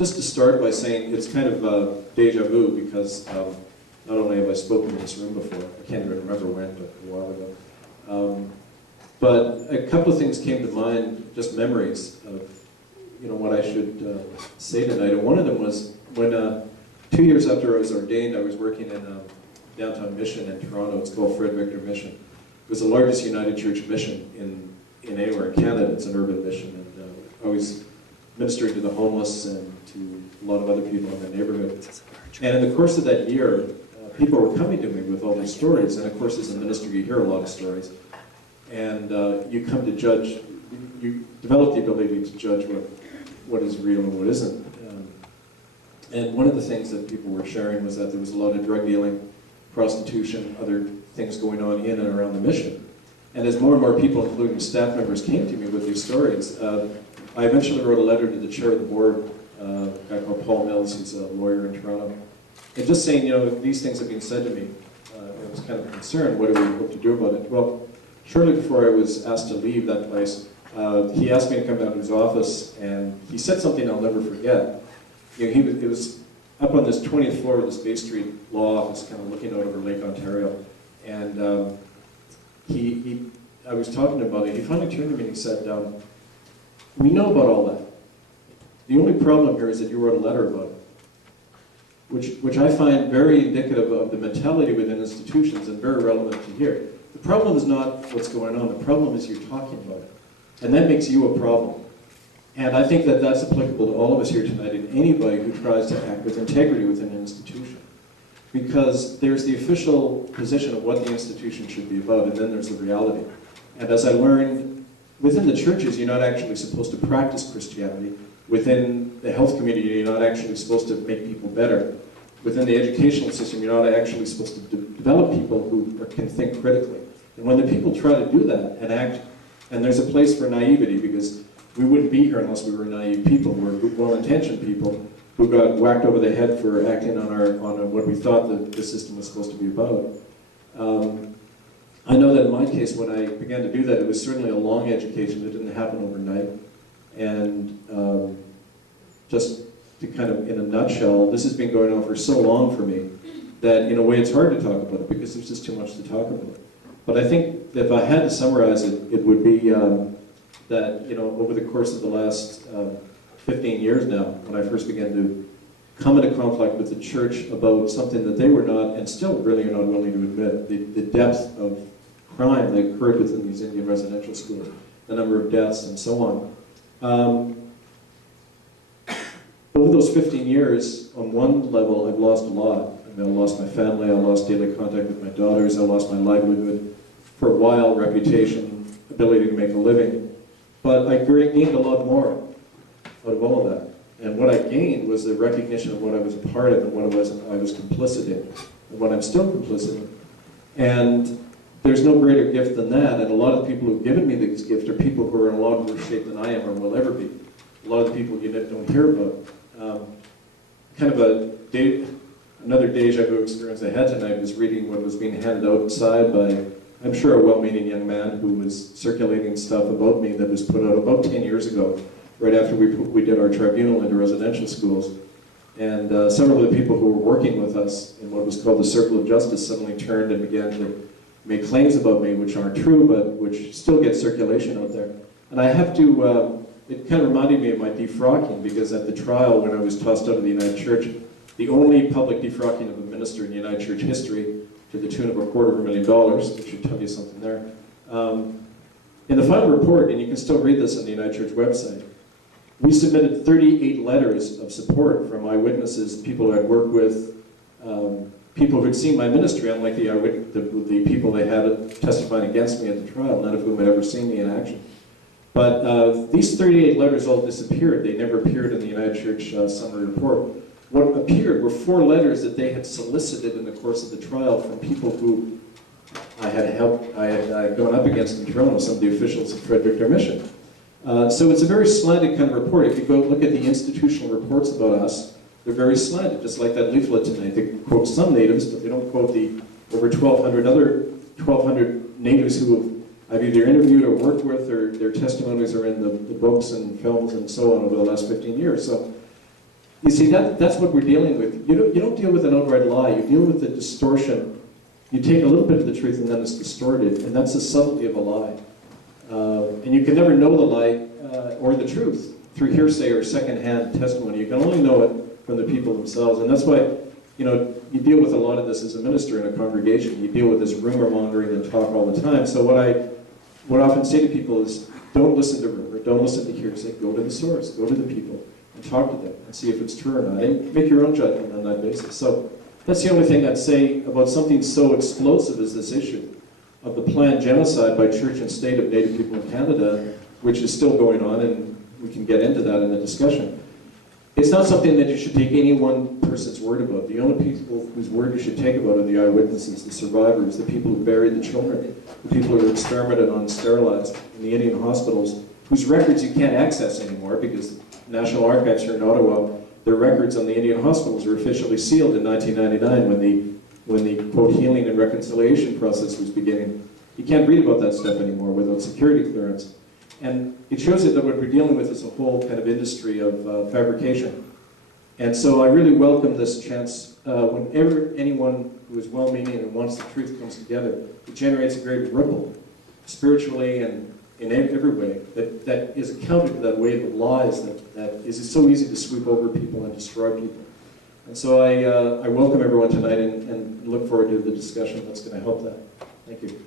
just to start by saying it's kind of deja vu, because not only have I spoken in this room before, I can't even remember when, but a while ago. But a couple of things came to mind, just memories of what I should say tonight. And one of them was when 2 years after I was ordained, I was working in a downtown mission in Toronto. It's called Fred Victor Mission. It was the largest United Church mission in anywhere in Canada. It's an urban mission, and I was ministering to the homeless and to a lot of other people in the neighborhood. And in the course of that year, people were coming to me with all these stories. And of course, as a minister, you hear a lot of stories. And you come to judge, you develop the ability to judge what is real and what isn't. And one of the things that people were sharing was that there was a lot of drug dealing, prostitution, other things going on in and around the mission. And as more and more people, including staff members, came to me with these stories, I eventually wrote a letter to the chair of the board, a guy called Paul Mills, who's a lawyer in Toronto, and just saying, these things have been said to me. I was kind of concerned, what do we hope to do about it? Well, shortly before I was asked to leave that place, he asked me to come down to his office, and he said something I'll never forget. It was up on this 20th floor of this Bay Street law office, kind of looking out over Lake Ontario, and I was talking about it. He finally turned to me and he said, "We know about all that. The only problem here is that you wrote a letter about it," which I find very indicative of the mentality within institutions and very relevant to here. The problem is not what's going on. The problem is you're talking about it, and that makes you a problem. And I think that that's applicable to all of us here tonight and anybody who tries to act with integrity within an institution. Because there's the official position of what the institution should be about, and then there's the reality. And as I learned, within the churches, you're not actually supposed to practice Christianity. Within the health community, you're not actually supposed to make people better. Within the educational system, you're not actually supposed to develop people who can think critically. And when the people try to do that and act, and there's a place for naivety, because we wouldn't be here unless we were naive people. We're well-intentioned people who got whacked over the head for acting on what we thought the system was supposed to be about. I know that in my case, when I began to do that, it was certainly a long education. It didn't happen overnight. And just to kind of, in a nutshell, this has been going on for so long for me that in a way it's hard to talk about it because there's just too much to talk about. But I think if I had to summarize it, it would be that over the course of the last 15 years now, when I first began to come into conflict with the church about something that they were not, and still really are not willing to admit, the depth of crime that occurred within these Indian residential schools, the number of deaths and so on. Over those 15 years, on one level, I've lost a lot. I lost my family, I lost daily contact with my daughters, I lost my livelihood, for a while, reputation, ability to make a living. But I gained a lot more out of all of that. And what I gained was the recognition of what I was a part of and what I was complicit in, and what I'm still complicit in. And there's no greater gift than that, and a lot of the people who've given me this gift are people who are in a lot worse shape than I am or will ever be. A lot of the people you don't hear about. Kind of another deja vu experience I had tonight was reading what was being handed outside by, I'm sure, a well-meaning young man who was circulating stuff about me that was put out about 10 years ago, right after we did our tribunal into residential schools. And several of the people who were working with us in what was called the Circle of Justice suddenly turned and began to make claims about me which aren't true, but which still get circulation out there. And I have to, it kind of reminded me of my defrocking, because at the trial when I was tossed out of the United Church, the only public defrocking of a minister in United Church history, to the tune of $250,000, which should tell you something there. In the final report, and you can still read this on the United Church website, we submitted 38 letters of support from eyewitnesses, people who I'd worked with, people who had seen my ministry, unlike the people they had testifying against me at the trial, none of whom had ever seen me in action. But these 38 letters all disappeared. They never appeared in the United Church summary report. What appeared were 4 letters that they had solicited in the course of the trial from people who I had gone up against in Toronto, some of the officials of Fred Victor Mission. So it's a very slanted kind of report. If you go look at the institutional reports about us, they're very slanted, just like that leaflet tonight. They quote some natives, but they don't quote the over 1,200 natives who I've either interviewed or worked with, or their testimonies are in the books and films and so on over the last 15 years. So You see, that's what we're dealing with. You don't deal with an outright lie, you deal with the distortion. You take a little bit of the truth and then it's distorted, and that's the subtlety of a lie. And you can never know the lie or the truth through hearsay or secondhand testimony. You can only know it from the people themselves, and that's why, you deal with a lot of this as a minister in a congregation. You deal with this rumor mongering and talk all the time. So what I often say to people is, don't listen to rumor, don't listen to hearsay, go to the source, go to the people, and talk to them, and see if it's true or not, and make your own judgment on that basis. So that's the only thing I'd say about something so explosive as this issue of the planned genocide by church and state of Native people in Canada, which is still going on, and we can get into that in the discussion. It's not something that you should take any one person's word about. The only people whose word you should take about are the eyewitnesses, the survivors, the people who buried the children, the people who were experimented on and sterilized in the Indian hospitals, whose records you can't access anymore because the National Archives here in Ottawa, their records on the Indian hospitals were officially sealed in 1999 when the quote healing and reconciliation process was beginning. You can't read about that stuff anymore without security clearance. And it shows you that what we're dealing with is a whole kind of industry of fabrication. And so I really welcome this chance. Whenever anyone who is well-meaning and wants the truth comes together, it generates a great ripple, spiritually and in every way, that is a counter to that wave of lies that is so easy to sweep over people and destroy people. And so I welcome everyone tonight and look forward to the discussion that's going to help that. Thank you.